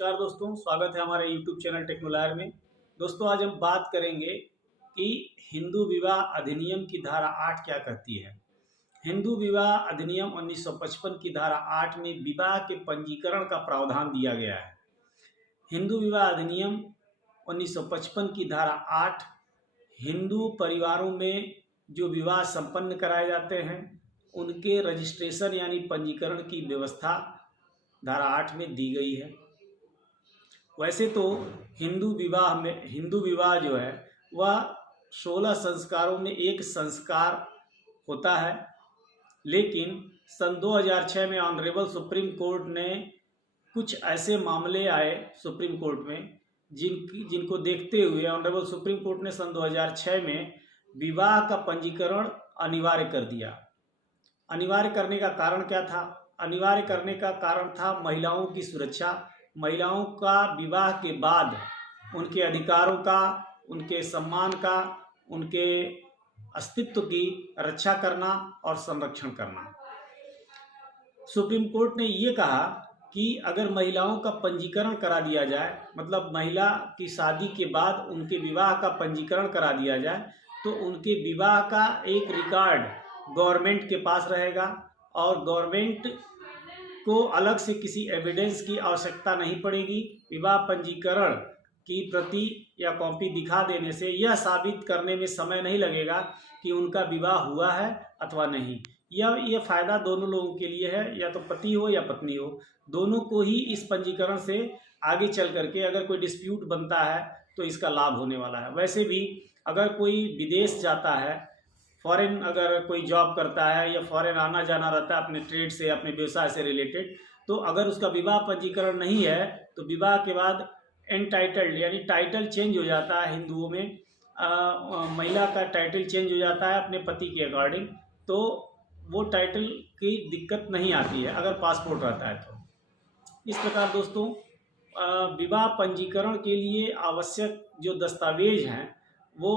नमस्कार दोस्तों, स्वागत है हमारे YouTube चैनल टेक्नोलॉयर में। दोस्तों, आज हम बात करेंगे कि हिंदू विवाह अधिनियम की धारा 8 क्या कहती है। हिंदू विवाह अधिनियम 1955 की धारा 8 में विवाह के पंजीकरण का प्रावधान दिया गया है। हिंदू विवाह अधिनियम 1955 की धारा 8 हिंदू परिवारों में जो विवाह संपन्न कराए जाते हैं उनके रजिस्ट्रेशन यानी पंजीकरण की व्यवस्था धारा 8 में दी गई है। वैसे तो हिंदू विवाह जो है वह 16 संस्कारों में एक संस्कार होता है, लेकिन सन 2006 में ऑनरेबल सुप्रीम कोर्ट ने कुछ ऐसे मामले आए सुप्रीम कोर्ट में जिनको देखते हुए ऑनरेबल सुप्रीम कोर्ट ने सन 2006 में विवाह का पंजीकरण अनिवार्य कर दिया। अनिवार्य करने का कारण क्या था? अनिवार्य करने का कारण था महिलाओं की सुरक्षा, महिलाओं का विवाह के बाद उनके अधिकारों का, उनके सम्मान का, उनके अस्तित्व की रक्षा करना और संरक्षण करना। सुप्रीम कोर्ट ने ये कहा कि अगर महिलाओं का पंजीकरण करा दिया जाए, मतलब महिला की शादी के बाद उनके विवाह का पंजीकरण करा दिया जाए, तो उनके विवाह का एक रिकॉर्ड गवर्नमेंट के पास रहेगा और गवर्नमेंट को अलग से किसी एविडेंस की आवश्यकता नहीं पड़ेगी। विवाह पंजीकरण की प्रति या कॉपी दिखा देने से यह साबित करने में समय नहीं लगेगा कि उनका विवाह हुआ है अथवा नहीं। यह फ़ायदा दोनों लोगों के लिए है, या तो पति हो या पत्नी हो, दोनों को ही इस पंजीकरण से आगे चल करके अगर कोई डिस्प्यूट बनता है तो इसका लाभ होने वाला है। वैसे भी अगर कोई विदेश जाता है, फॉरेन अगर कोई जॉब करता है या फॉरेन आना जाना रहता है अपने ट्रेड से, अपने व्यवसाय से रिलेटेड, तो अगर उसका विवाह पंजीकरण नहीं है तो विवाह के बाद एनटाइटल्ड यानी टाइटल चेंज हो जाता है। हिंदुओं में महिला का टाइटल चेंज हो जाता है अपने पति के अकॉर्डिंग, तो वो टाइटल की दिक्कत नहीं आती है अगर पासपोर्ट रहता है तो। इस प्रकार दोस्तों, विवाह पंजीकरण के लिए आवश्यक जो दस्तावेज हैं वो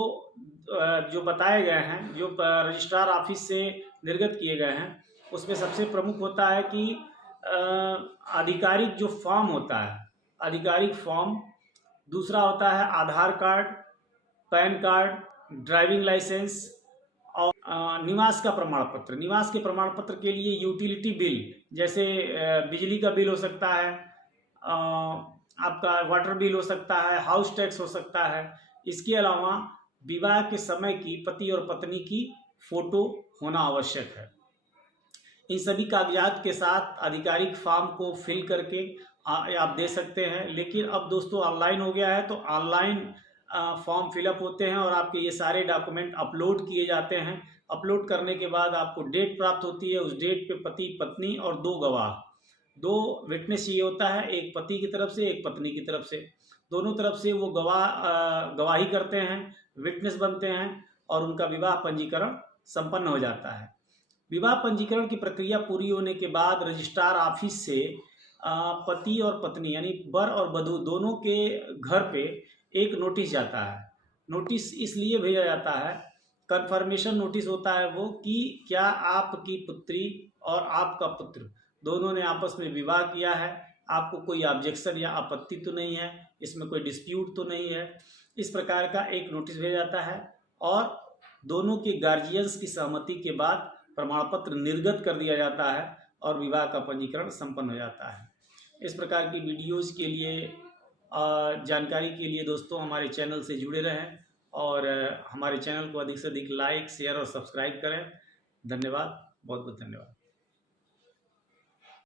जो बताए गए हैं, जो रजिस्ट्रार ऑफिस से निर्गत किए गए हैं, उसमें सबसे प्रमुख होता है कि आधिकारिक जो फॉर्म होता है, आधिकारिक फॉर्म। दूसरा होता है Aadhaar card, PAN card, driving licence और निवास का प्रमाण पत्र। निवास के प्रमाण पत्र के लिए यूटिलिटी बिल, जैसे बिजली का बिल हो सकता है, आपका वाटर बिल हो सकता है, हाउस टैक्स हो सकता है। इसके अलावा विवाह के समय की पति और पत्नी की फोटो होना आवश्यक है। इन सभी कागजात के साथ आधिकारिक फॉर्म को फिल करके आप दे सकते हैं। लेकिन अब दोस्तों ऑनलाइन हो गया है, तो ऑनलाइन फॉर्म फिलअप होते हैं और आपके ये सारे डॉक्यूमेंट अपलोड किए जाते हैं। अपलोड करने के बाद आपको डेट प्राप्त होती है। उस डेट पे पति पत्नी और 2 गवाह, 2 विटनेस ये होता है, एक पति की तरफ से एक पत्नी की तरफ से, दोनों तरफ से वो गवाही करते हैं, विटनेस बनते हैं और उनका विवाह पंजीकरण संपन्न हो जाता है। विवाह पंजीकरण की प्रक्रिया पूरी होने के बाद रजिस्ट्रार ऑफिस से पति और पत्नी यानी वर और वधू दोनों के घर पे एक नोटिस जाता है। नोटिस इसलिए भेजा जाता है, कंफर्मेशन नोटिस होता है वो, कि क्या आपकी पुत्री और आपका पुत्र दोनों ने आपस में विवाह किया है, आपको कोई ऑब्जेक्शन या आपत्ति तो नहीं है, इसमें कोई डिस्प्यूट तो नहीं है। इस प्रकार का एक नोटिस भेजा जाता है और दोनों के गार्जियंस की सहमति के बाद प्रमाण पत्र निर्गत कर दिया जाता है और विवाह का पंजीकरण संपन्न हो जाता है। इस प्रकार की वीडियोज़ के लिए, जानकारी के लिए दोस्तों हमारे चैनल से जुड़े रहें और हमारे चैनल को अधिक से अधिक लाइक, शेयर और सब्सक्राइब करें। धन्यवाद, बहुत बहुत धन्यवाद।